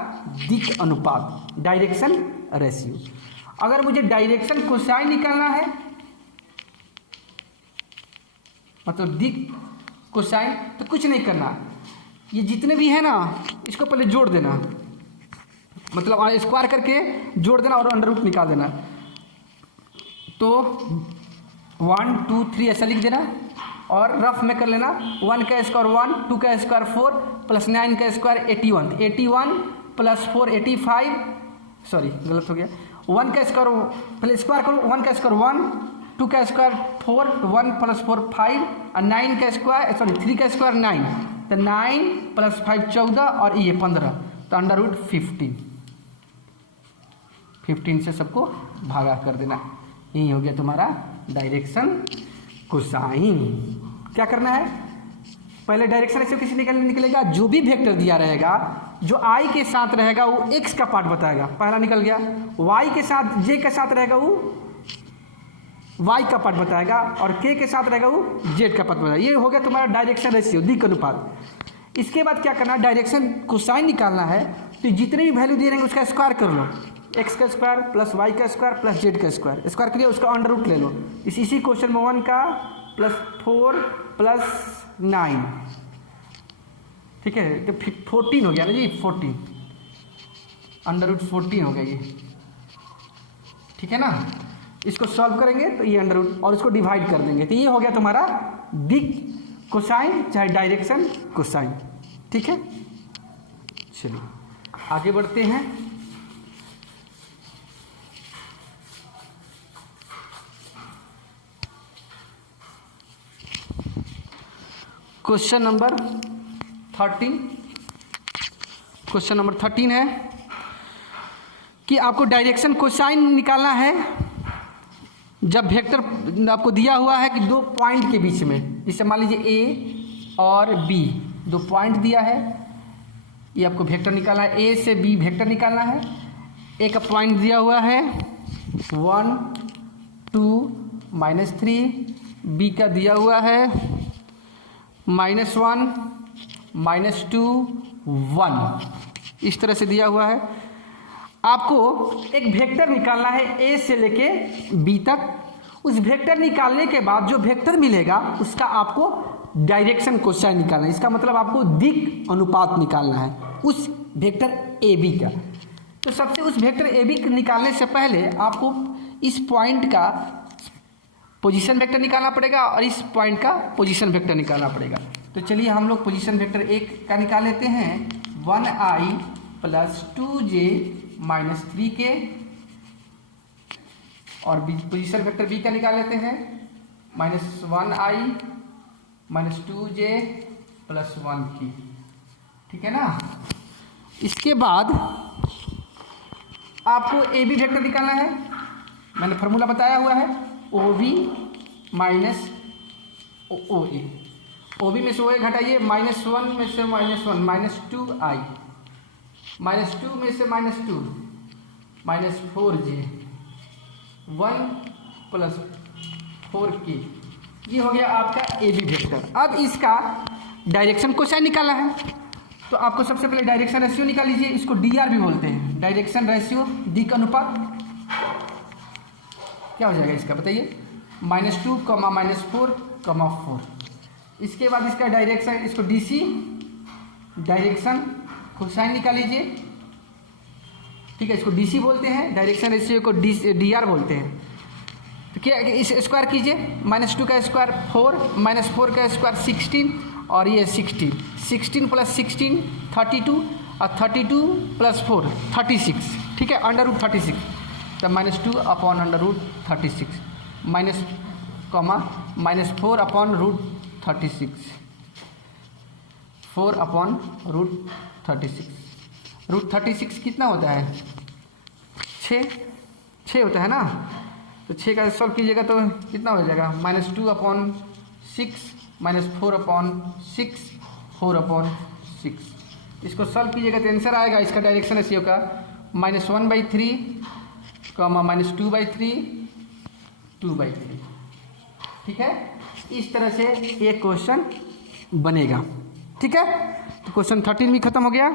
दिक अनुपात, डायरेक्शन रेशियो। अगर मुझे डायरेक्शन कोसाइन निकालना है, मतलब दिक कोसाइन, तो कुछ नहीं करना, ये जितने भी है ना इसको पहले जोड़ देना, मतलब स्क्वायर करके जोड़ देना और अंडर रूट निकाल देना। तो 1 2 3 ऐसा लिख देना और रफ में कर लेना। 1 का स्क्वायर 1, 2 का स्क्वायर 4 प्लस 9 का स्क्वायर 81, 81 प्लस 4 85, सॉरी गलत हो गया। 1 का स्क्वायर पहले स्क्वायर करो, 1 का स्क्वायर 1, 2 का स्क्वायर 4, 1 प्लस 4 5, और 9 का स्क्वायर सॉरी 3 का स्क्वायर 9, तो 9 प्लस 5 14 और ये 15, तो अंडर रूट 15 से सबको भागा कर देना। यही हो गया तुम्हारा डायरेक्शन कोसाइन। क्या करना है? पहले डायरेक्शन रेशियो किसी निकलेगा, जो भी वेक्टर दिया रहेगा जो आई के साथ रहेगा वो एक्स का पार्ट बताएगा, पहला निकल गया। वाई के साथ जे के साथ रहेगा वो वाई का पार्ट बताएगा, और के साथ रहेगा वो जेड का पार्ट बताएगा। ये हो गया तुम्हारा डायरेक्शन रेशियो, दिक अनुपात। इसके बाद क्या करना है? डायरेक्शन कोसाइन निकालना है, तो जितने भी वैल्यू दिए रहेंगे उसका स्क्वायर कर लो, एक्स का स्क्वायर प्लस वाई का स्क्वायर प्लस जेड का स्क्वायर, स्क्वायर करिए उसका अंडर रूट ले लो। इसी क्वेश्चन में 1 का प्लस 4 प्लस 9, ठीक है, तो 14 हो गया ना जी, 14 अंडर रूट 14 हो गया ये, ठीक है ना। इसको सॉल्व करेंगे तो ये अंडर रूट, और इसको डिवाइड कर देंगे, तो ये हो गया तुम्हारा दिक कोसाइन चाहे डायरेक्शन कोसाइन, ठीक है। चलिए आगे बढ़ते हैं। क्वेश्चन नंबर 13, क्वेश्चन नंबर 13 है कि आपको डायरेक्शन कोसाइन निकालना है जब वेक्टर आपको दिया हुआ है कि दो पॉइंट के बीच में, जैसे मान लीजिए ए और बी, दो पॉइंट दिया है, ये आपको वेक्टर निकालना है, ए से बी वेक्टर निकालना है। ए का पॉइंट दिया हुआ है 1 2 -3, बी का दिया हुआ है -1 -2 1, इस तरह से दिया हुआ है। आपको एक वेक्टर निकालना है ए से लेके बी तक। उस वेक्टर निकालने के बाद जो वेक्टर मिलेगा उसका आपको डायरेक्शन कोसाइन निकालना है, इसका मतलब आपको दिक अनुपात निकालना है उस वेक्टर ए बी का। तो सबसे उस वेक्टर ए बी निकालने से पहले आपको इस पॉइंट का पोजीशन वेक्टर निकालना पड़ेगा और इस पॉइंट का पोजीशन वेक्टर निकालना पड़ेगा। तो चलिए हम लोग पोजीशन वेक्टर एक का निकाल लेते हैं, 1i प्लस 2j -3k, और पोजीशन वेक्टर बी का निकाल लेते हैं -1i -2j प्लस 1k, ठीक है ना। इसके बाद आपको ए बी वेक्टर निकालना है, मैंने फार्मूला बताया हुआ है, ओ बी माइनस ओ ए, ओ बी में से ओ ए घटाइए, -1 में से -1 -2i, -2 में से -2 -4j 1 प्लस 4k, ये हो गया आपका ए बी वेक्टर। अब इसका डायरेक्शन कोसाइन निकालना है, तो आपको सबसे पहले डायरेक्शन रेशियो निकाल लीजिए, इसको डीआर भी बोलते हैं, डायरेक्शन रेशियो दिक अनुपात। क्या हो जाएगा इसका बताइए, -2, -4, 4। इसके बाद इसका डायरेक्शन, इसको डीसी डायरेक्शन कोसाइन निकाल लीजिए, ठीक है, इसको डीसी बोलते हैं, डायरेक्शन रेशियो को डीआर बोलते हैं। तो क्या इस स्क्वायर कीजिए, -2 का स्क्वायर 4, -4 का स्क्वायर 16 और ये 16, 16 + 16 32 और 32 + 4 36, ठीक है, √36, तो -2 upon √36 minus comma -4 upon √36, 4 upon √36, √36 कितना होता है? 6 होता है ना, तो 6 का सॉल्व कीजिएगा तो कितना हो जाएगा? -2 अपॉन 6 -4 अपॉन 6 4 अपॉन 6। इसको सॉल्व कीजिएगा तो आंसर आएगा, इसका डायरेक्शन रेशियो का -1/3 -2/3 2/3, ठीक है। इस तरह से एक क्वेश्चन बनेगा, ठीक है। तो क्वेश्चन 13 भी खत्म हो गया।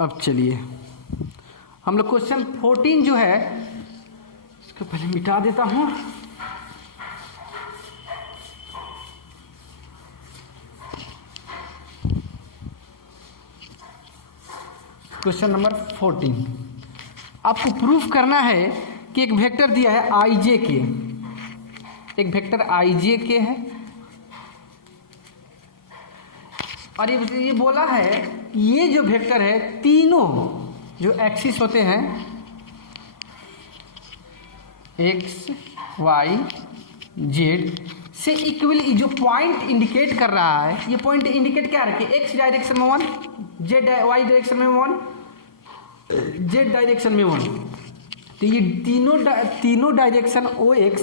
अब चलिए हम लोग क्वेश्चन 14 जो है इसको पहले मिटा देता हूँ। क्वेश्चन नंबर 14, आपको प्रूफ करना है कि एक वेक्टर दिया है IJ के, एक वेक्टर IJ के है और ये बोला है ये जो वेक्टर है तीनों जो एक्सिस होते हैं x y z से इक्वली, जो पॉइंट इंडिकेट कर रहा है, ये पॉइंट इंडिकेट क्या रखे? x डायरेक्शन में 1, y डायरेक्शन में 1, z डायरेक्शन में 1। तो ये तीनों डायरेक्शन OX,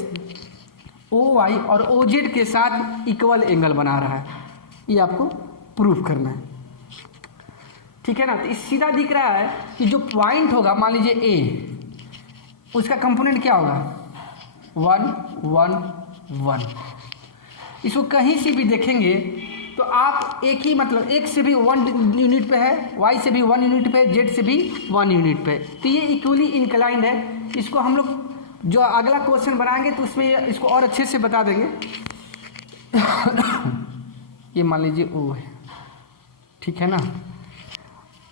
OY और OZ के साथ इक्वल एंगल बना रहा है, ये आपको प्रूफ करना है, ठीक है ना। तो इस सीधा दिख रहा है कि जो पॉइंट होगा, मान लीजिए A, उसका कंपोनेंट क्या होगा? 1 1 1। इसको कहीं से भी देखेंगे तो आप एक ही, मतलब x से भी 1 यूनिट पे है, y से भी 1 यूनिट पे, z से भी 1 यूनिट पे, तो ये इक्वली इंक्लाइंड है। इसको हम लोग जो अगला क्वेश्चन बनाएंगे तो उसमें इसको और अच्छे से बता देंगे। ये मान लीजिए O है, ठीक है ना।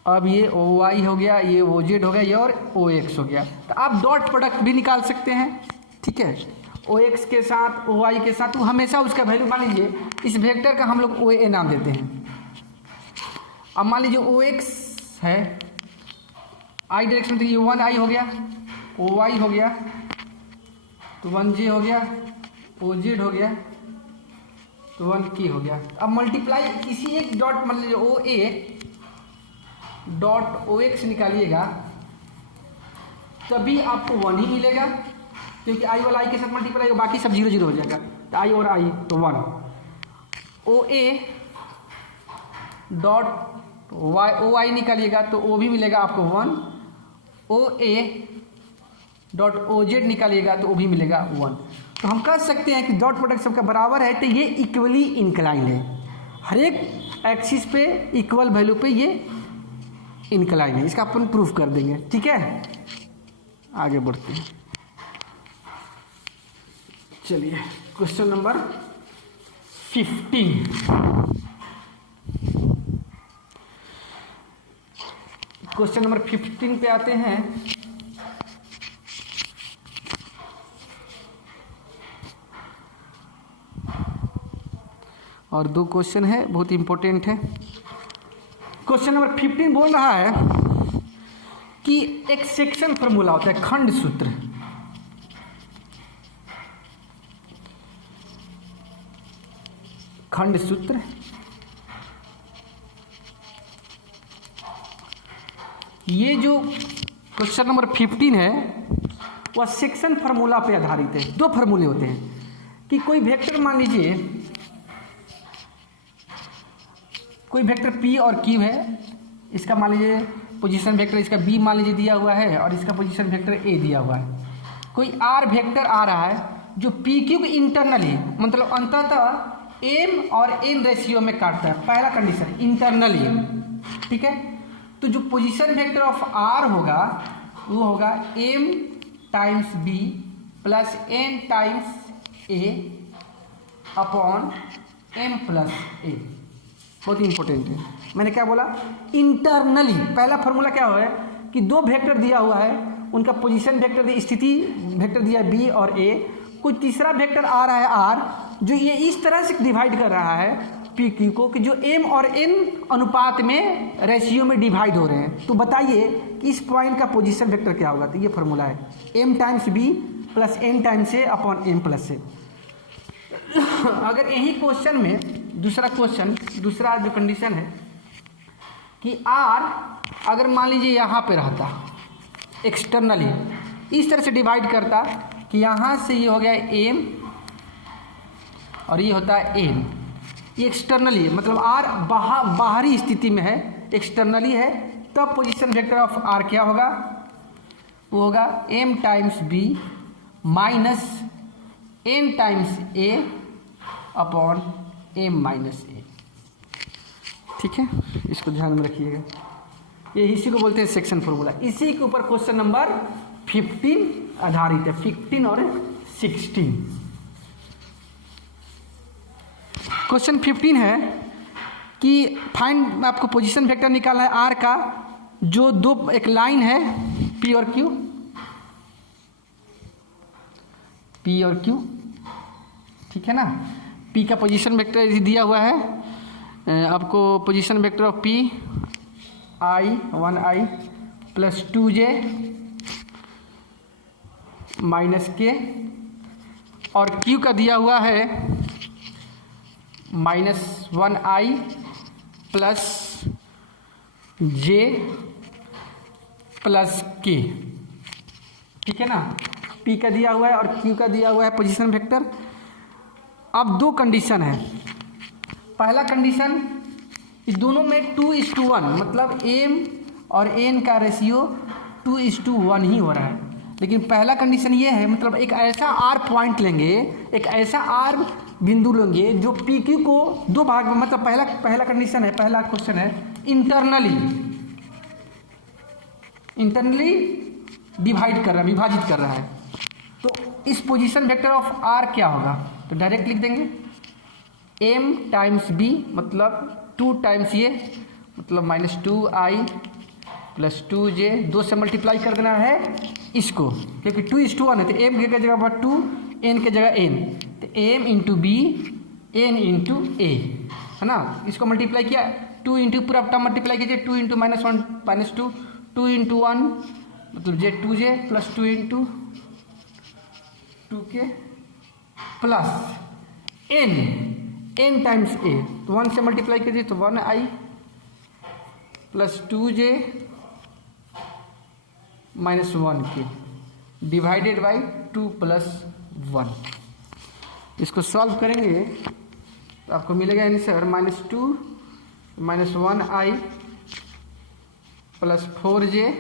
अब ये OY हो गया, ये OZ हो गया, ये और OX हो गया। तो आप डॉट प्रोडक्ट भी निकाल सकते हैं, ठीक है। OX के साथ OY के साथ, तो हमेशा उसका वैल्यू, मान लीजिए इस वेक्टर का हम लोग OA नाम देते हैं। अब मान लीजिए OX है I डायरेक्शन, तो ये 1I हो गया, OY हो गया, तो 1J हो गया, OZ हो गया, तो 1K हो गया। अब मल्टीप्लाई किसी एक डॉट, मान लीजिए OA डॉट OX निकालिएगा तभी आपको 1 ही मिलेगा, क्योंकि I वाला I के साथ मल्टीप्लाई होगा, बाकी सब 0 0 हो जाएगा। तो I और I तो 1। OA डॉट OY निकालिएगा तो O भी मिलेगा आपको 1। OA डॉट OZ निकालिएगा तो O भी मिलेगा 1। तो हम कह सकते हैं कि डॉट प्रोडक्ट सबका बराबर है, तो ये इक्वली इंक्लाइन है, हर एक एक्सिस पे इक्वल वैल्यू पे ये इंक्लाइन है। इसका अपन प्रूफ कर देंगे, ठीक है। आगे बढ़ते हैं, चलिए क्वेश्चन नंबर 15। क्वेश्चन नंबर 15 पे आते हैं। और 2 क्वेश्चन है, बहुत इंपॉर्टेंट है। क्वेश्चन नंबर 15 बोल रहा है कि एक सेक्शन फॉर्मूला होता है, खंड सूत्र। खंड सूत्र ये जो क्वेश्चन नंबर 15 है वह सेक्शन फार्मूला पे आधारित है। 2 फार्मूले होते हैं कि कोई वेक्टर, मान लीजिए कोई वेक्टर P और Q है, इसका मान लीजिए पोजीशन वेक्टर, इसका B मान लीजिए दिया हुआ है और इसका पोजीशन वेक्टर A दिया हुआ है। कोई R वेक्टर आ रहा है जो PQ इंटरनली, मतलब अंततः M और N रेशियो में काटता है। पहला कंडीशन इंटरनली, ठीक है। तो जो पोजीशन वेक्टर ऑफ R होगा वो होगा M times B plus N times A upon M plus A। बहुत इंपॉर्टेंट है। मैंने क्या बोला? इंटरनली। पहला फॉर्मूला क्या है कि 2 वेक्टर दिया हुआ है, उनका पोजीशन वेक्टर, स्थिति वेक्टर दिया है B और A, कोई तीसरा वेक्टर आ रहा है R, जो ये इस तरह से डिवाइड कर रहा है पी क्यू को कि जो एम और एन अनुपात में रेशियो में डिवाइड हो रहे हैं। तो बताइए कि इस पॉइंट का पोजीशन वेक्टर क्या होगा। तो ये फॉर्मूला है m times b plus n times a upon m plus a. अगर यही क्वेश्चन में दूसरा जो कंडीशन है कि आर अगर मान लीजिए यहाँ पे रहता एक्सटर्नली इस तरह से डिवाइड करता कि यहाँ से ये हो गया एम और ये होता है एन, ये एक्सटर्नली मतलब आर बाहरी स्थिति में है, एक्सटर्नली है, तब पोजीशन वेक्टर ऑफ आर क्या होगा, वो होगा m times b minus n times a upon m minus a. ठीक है, इसको ध्यान में रखिएगा। ये इसी को बोलते हैं सेक्शन फॉर्मूला। इसी के ऊपर क्वेश्चन नंबर 15 आधारित है, 15 और 16। क्वेश्चन 15 है कि फाइंड, आपको पोजीशन वेक्टर निकालना है आर का, जो दो एक लाइन है पी और क्यू, पी और क्यू, ठीक है ना। पी का पोजीशन वेक्टर दिया हुआ है आपको, position vector of P I 1i plus 2j minus के, और क्यू का दिया हुआ है -1i प्लस j प्लस के, ठीक है ना। पी का दिया हुआ है और क्यू का दिया हुआ है पोजीशन वेक्टर। अब दो कंडीशन है। पहला कंडीशन, इस दोनों में 2:1 मतलब एम और एन का रेशियो 2:1 ही हो रहा है। लेकिन पहला कंडीशन ये है, मतलब एक ऐसा आर पॉइंट लेंगे, एक ऐसा आर बिंदु लेंगे जो पी क्यू को दो भाग में, मतलब पहला कंडीशन है, पहला क्वेश्चन है इंटरनली डिवाइड कर रहा है, विभाजित कर रहा है। तो इस पोजीशन वेक्टर ऑफ आर क्या होगा, तो डायरेक्ट लिख देंगे एम टाइम्स बी मतलब 2 टाइम्स ये मतलब -2i प्लस 2j, 2 से मल्टीप्लाई कर देना है इसको, क्योंकि 2:1 है तो एम की जगह पर 2, एन की जगह एन, तो m into b n into a, है ना। इसको मल्टीप्लाई किया, 2 इंटू पूरा टर्म मल्टीप्लाई कीजिए, 2 इंटू -1 -2, 2 इंटू 1 मतलब j 2j plus 2 into 2k plus n times a, तो 1 से मल्टीप्लाई कीजिए तो 1i plus 2j minus 1k divided by 2 plus 1। इसको सॉल्व करेंगे तो आपको मिलेगा answer -2 -1i plus 4j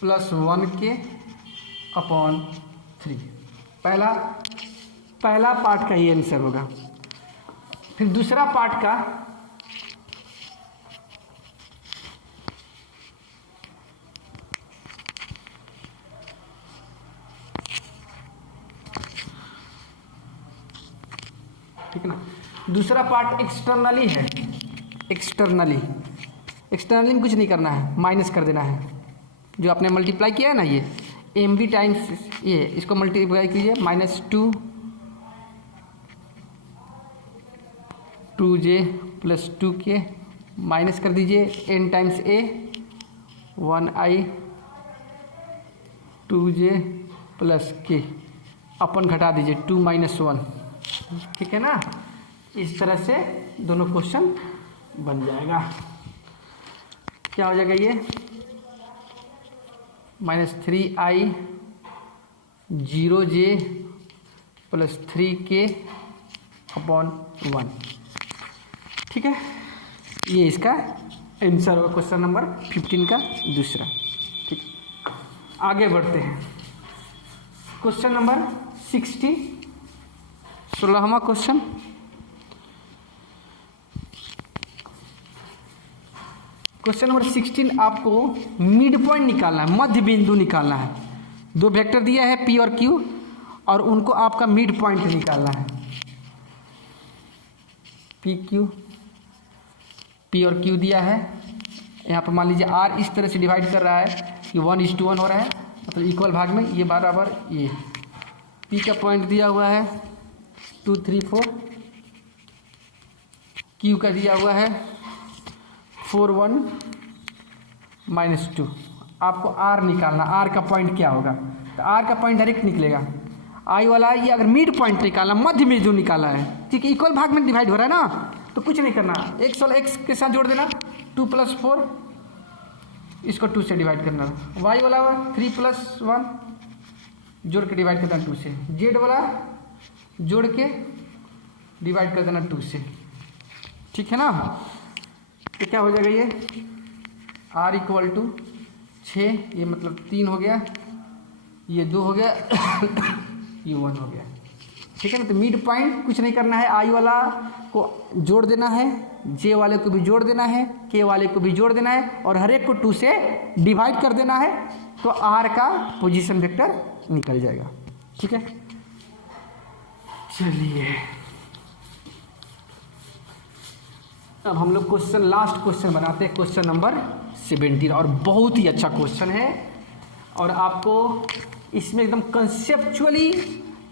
plus 1k upon 3। पहला पार्ट का ये आंसर होगा। फिर दूसरा पार्ट का, ठीक है ना, दूसरा पार्ट एक्सटर्नली है। एक्सटर्नली में कुछ नहीं करना है, माइनस कर देना है। जो आपने मल्टीप्लाई किया है ना, ये एम बी टाइम्स ये, इसको मल्टीप्लाई कीजिए -2j प्लस 2k माइनस कर दीजिए n times a 1i 2j plus k अपन घटा दीजिए 2 - 1, ठीक है ना। इस तरह से दोनों क्वेश्चन बन जाएगा। क्या हो जाएगा ये -3i 0j plus 3k upon 1, ठीक है। ये इसका आंसर होगा क्वेश्चन नंबर 15 का दूसरा। ठीक, आगे बढ़ते हैं। क्वेश्चन नंबर 16वां क्वेश्चन। क्वेश्चन नंबर 16 आपको मिड पॉइंट निकालना है, मध्य बिंदु निकालना है। दो वेक्टर दिया है पी और क्यू और उनको आपका मिड पॉइंट निकालना है। पी और क्यू दिया है, यहाँ पर मान लीजिए आर इस तरह से डिवाइड कर रहा है कि 1:1 हो रहा है, मतलब इक्वल भाग में, ये बराबर ये P का पॉइंट दिया हुआ है 2 3 4, Q का दिया हुआ है 4 1 -2। आपको R निकालना, R का पॉइंट क्या होगा, तो R का पॉइंट डायरेक्ट निकलेगा। I वाला ये अगर मिड पॉइंट निकालना, मध्य में जो निकाला है, ठीक है, इक्वल भाग में डिवाइड हो रहा है ना, तो कुछ नहीं करना, x वाला x के साथ जोड़ देना 2 + 4, इसको 2 से डिवाइड करना। y वाला 3 + 1 जोड़ के डिवाइड कर देना 2 से। z वाला जोड़ के डिवाइड कर देना 2 से, ठीक है ना। तो क्या हो जाएगा ये r = 6, ये मतलब 3 हो गया, ये 2 हो गया ये 1 हो गया, ठीक है ना। तो मिड पॉइंट कुछ नहीं करना है, आई वाला को जोड़ देना है, जे वाले को भी जोड़ देना है, के वाले को भी जोड़ देना है, और हर एक को 2 से डिवाइड कर देना है, तो आर का पोजीशन वेक्टर निकल जाएगा, ठीक है। चलिए अब हम लोग लास्ट क्वेश्चन बनाते हैं, क्वेश्चन नंबर 17, और बहुत ही अच्छा क्वेश्चन है, और आपको इसमें एकदम कंसेप्चुअली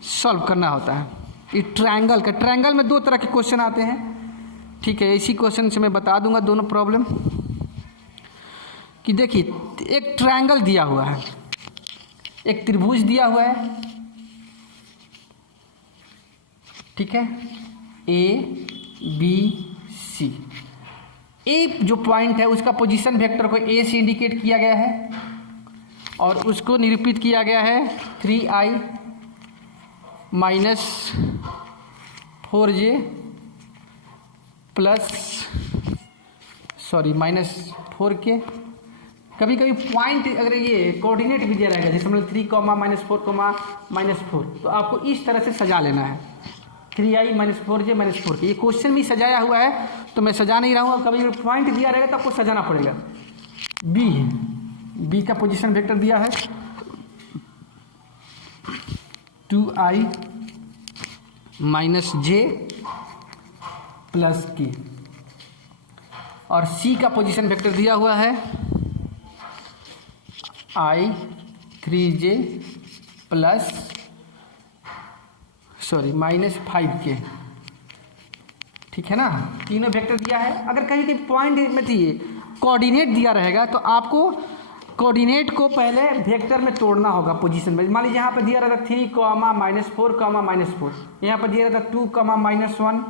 सॉल्व करना होता है। ये ट्रायंगल में 2 तरह के क्वेश्चन आते हैं, ठीक है। इसी क्वेश्चन से मैं बता दूंगा दोनों प्रॉब्लम। कि देखिए एक ट्रायंगल दिया हुआ है, एक त्रिभुज दिया हुआ है, ठीक है, ABC। ए जो पॉइंट है उसका पोजीशन वेक्टर को ए से इंडिकेट किया गया है, और उसको निरूपित किया गया है 3i - 4j -4k। कभी कभी पॉइंट अगर ये कोऑर्डिनेट भी दिया रहेगा, जैसे मतलब 3, -4, -4, तो आपको इस तरह से सजा लेना है 3i - 4j -4k। ये क्वेश्चन भी सजाया हुआ है, तो मैं सजा नहीं रहा हूँ। कभी पॉइंट दिया रहेगा तो आपको सजाना पड़ेगा। बी का पोजीशन वेक्टर दिया है 2i - j + k, और सी का पोजीशन वेक्टर दिया हुआ है i 3j -5k, ठीक है ना। तीनों वेक्टर दिया है। अगर कहीं कहीं पॉइंट में दिए कोऑर्डिनेट दिया रहेगा, तो आपको कोऑर्डिनेट को पहले वेक्टर में तोड़ना होगा पोजीशन में। मान लीजिए यहाँ पर दिया रहता 3, -4, -4, यहाँ पर दिया रहता 2, -1,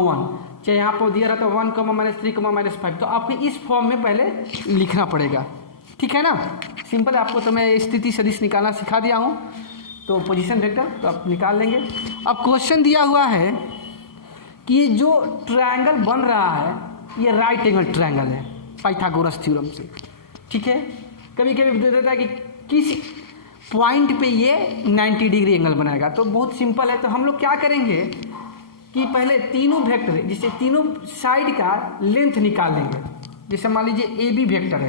1, चाहे यहाँ पर दिया रहता 1, -3, -5, तो आपको इस फॉर्म में पहले लिखना पड़ेगा, ठीक है ना। सिंपल, आपको तो मैं स्थिति सदिश निकालना सिखा दिया हूँ, तो पोजीशन वेक्टर तो आप निकाल लेंगे। अब क्वेश्चन दिया हुआ है कि ये जो ट्रायंगल बन रहा है ये राइट एंगल ट्रायंगल है पाइथागोरस थ्योरम से, ठीक है। कभी कभी दे देता है कि किस पॉइंट पे ये 90 डिग्री एंगल बनाएगा, तो बहुत सिंपल है। तो हम लोग क्या करेंगे कि पहले तीनों वेक्टर, जिससे तीनों साइड का लेंथ निकाल लेंगे। जैसे मान लीजिए AB वेक्टर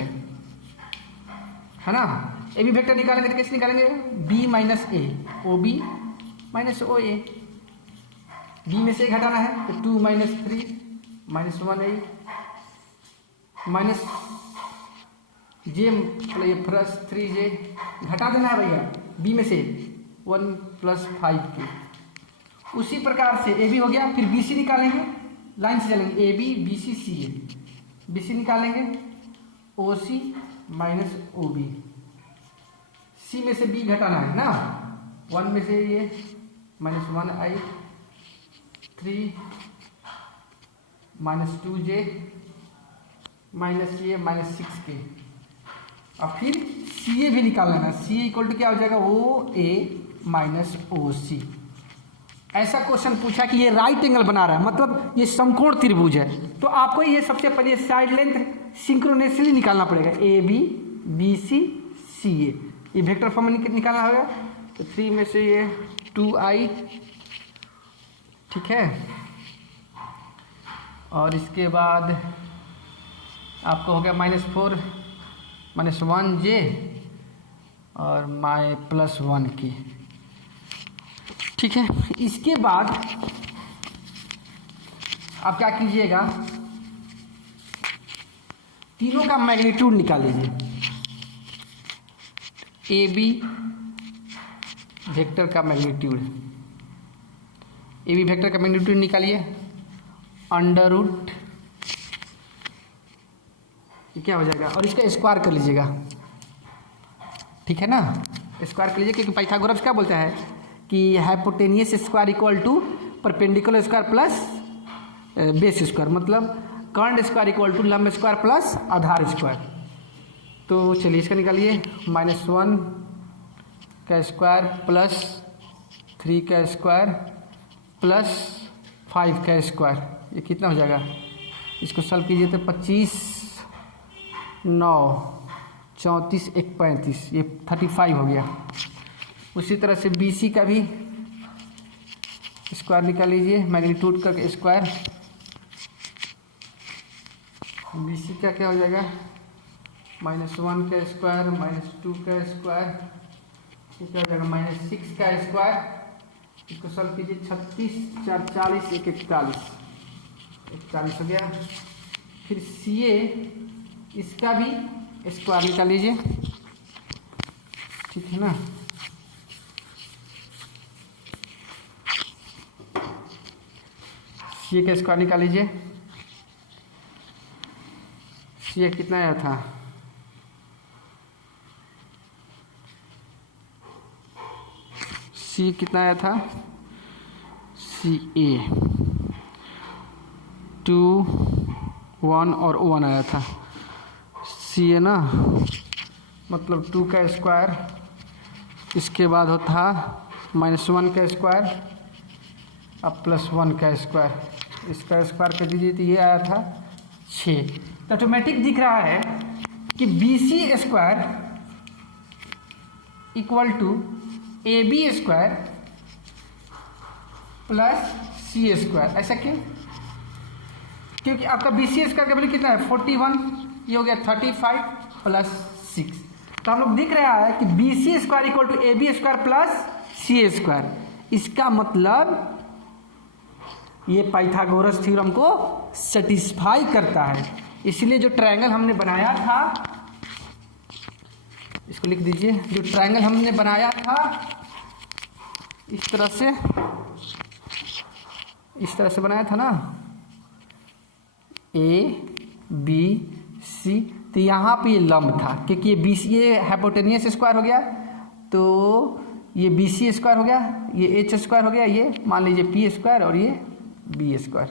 है ना, AB वेक्टर निकालेंगे तो कैसे निकालेंगे, B - A, OB - OA, B में से घटाना है तो 2 - 3 -1 8 -j मतलब ये +3j घटा देना है भैया B में से 1 + 5k। उसी प्रकार से AB हो गया, फिर BC निकालेंगे, लाइन से चलेंगे AB BC CA, BC निकालेंगे OC - OB, C में से B घटाना है ना, 1 में से ये -1 I 3 -2j -ये -6k। अब फिर CA भी निकाल लेना, CA = क्या हो जाएगा, OA - OC। ऐसा क्वेश्चन पूछा कि ये राइट एंगल बना रहा है, मतलब ये समकोण त्रिभुज है, तो आपको ये सबसे पहले साइड लेंथ सिंक्रोनेसली निकालना पड़ेगा, AB BC CA, ये वेक्टर फॉर्म में निकालना होगा। तो 3 में से ये 2i, ठीक है, और इसके बाद आपको हो गया -4 -1j और +1k, ठीक है। इसके बाद आप क्या कीजिएगा, तीनों का मैग्नीट्यूड निकाल लीजिए, AB वेक्टर का मैग्नीट्यूड, ए बी वेक्टर का मैग्नीट्यूड निकालिए, अंडर रूट ये क्या हो जाएगा, और इसका स्क्वायर कर लीजिएगा, ठीक है ना, स्क्वायर कर लीजिए, क्योंकि पाइथागोरस क्या बोलता है कि hypotenuse square equal to perpendicular square plus base square, मतलब कर्ण स्क्वायर इक्वल टू लंब स्क्वायर प्लस आधार स्क्वायर। तो चलिए इसका निकालिए, -1 का स्क्वायर प्लस 3 का स्क्वायर प्लस 5 का स्क्वायर, ये कितना हो जाएगा, इसको सॉल्व कीजिए तो 25 9 34 1 35, ये 35 हो गया। उसी तरह से BC का भी स्क्वायर निकाल लीजिए, मैग्नीट्यूड का स्क्वायर, BC का क्या हो जाएगा, -1 का स्क्वायर -2 का स्क्वायर, ये क्या हो जाएगा, -6 का स्क्वायर, इसको सॉल्व कीजिए, 36 4 40 1 41 हो गया। फिर CA इसका भी स्क्वायर निकाल लीजिए, ठीक है ना, CA का स्क्वायर निकाल लीजिए, CA कितना आया था, CA कितना आया था, CA 2 1 और 1 आया था, CA ना मतलब 2 का स्क्वायर, इसके बाद होता -1 का स्क्वायर अब +1 का स्क्वायर, इसका स्क्वायर कर दीजिए तो ये आया था 6। तो ऑटोमेटिक दिख रहा है कि BC square equal to AB square plus CA square. ऐसा क्यों? क्योंकि आपका BC स्क्वायर का वैल्यू कितना है 41, ये हो गया 35 प्लस 6। तो हम लोग दिख रहा है कि BC square equal to AB square plus CA square. इसका मतलब ये पाइथागोरस थ्योरम को सेटिस्फाई करता है। इसलिए जो ट्रायंगल हमने बनाया था, इसको लिख दीजिए, जो ट्रायंगल हमने बनाया था इस तरह से बनाया था ना, ABC, तो यहाँ पे ये लंब था, क्योंकि ये BC ये हाइपोटेनियस स्क्वायर हो गया, तो ये BC स्क्वायर हो गया, ये H स्क्वायर हो गया, ये मान लीजिए P स्क्वायर और ये B स्क्वायर,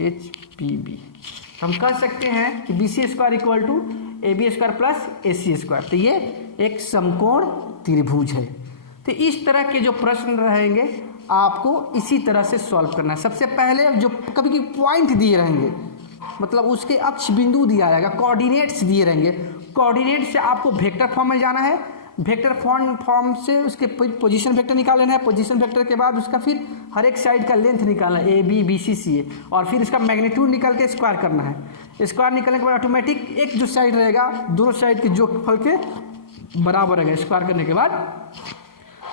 HPB। हम कह सकते हैं कि BC square equal to AB square plus AC square, तो ये एक समकोण त्रिभुज है। तो इस तरह के जो प्रश्न रहेंगे आपको इसी तरह से सॉल्व करना है। सबसे पहले जो कभी भी पॉइंट दिए रहेंगे, मतलब उसके अक्ष बिंदु दिया जाएगा, कोऑर्डिनेट्स दिए रहेंगे, कोऑर्डिनेट से आपको वेक्टर फॉर्म में जाना है, वेक्टर फॉर्म से उसके पोजीशन वेक्टर निकाल लेना है, पोजीशन वेक्टर के बाद उसका फिर हर एक साइड का लेंथ निकालना है, AB BC CA, और फिर इसका मैग्नीट्यूड निकाल के स्क्वायर करना है। स्क्वायर निकालने के बाद ऑटोमेटिक एक जो साइड रहेगा दोनों साइड के जोगफल के बराबर रहेगा स्क्वायर करने के बाद।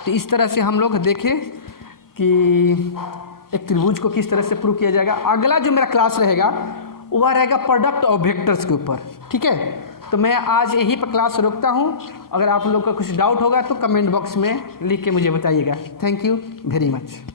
तो इस तरह से हम लोग देखें कि एक त्रिभुज को किस तरह से प्रूव किया जाएगा। अगला जो मेरा क्लास रहेगा वह रहेगा प्रोडक्ट ऑफ वेक्टर्स के ऊपर, ठीक है। तो मैं आज यहीं पर क्लास रोकता हूँ। अगर आप लोग का कुछ डाउट होगा तो कमेंट बॉक्स में लिख के मुझे बताइएगा। Thank you very much.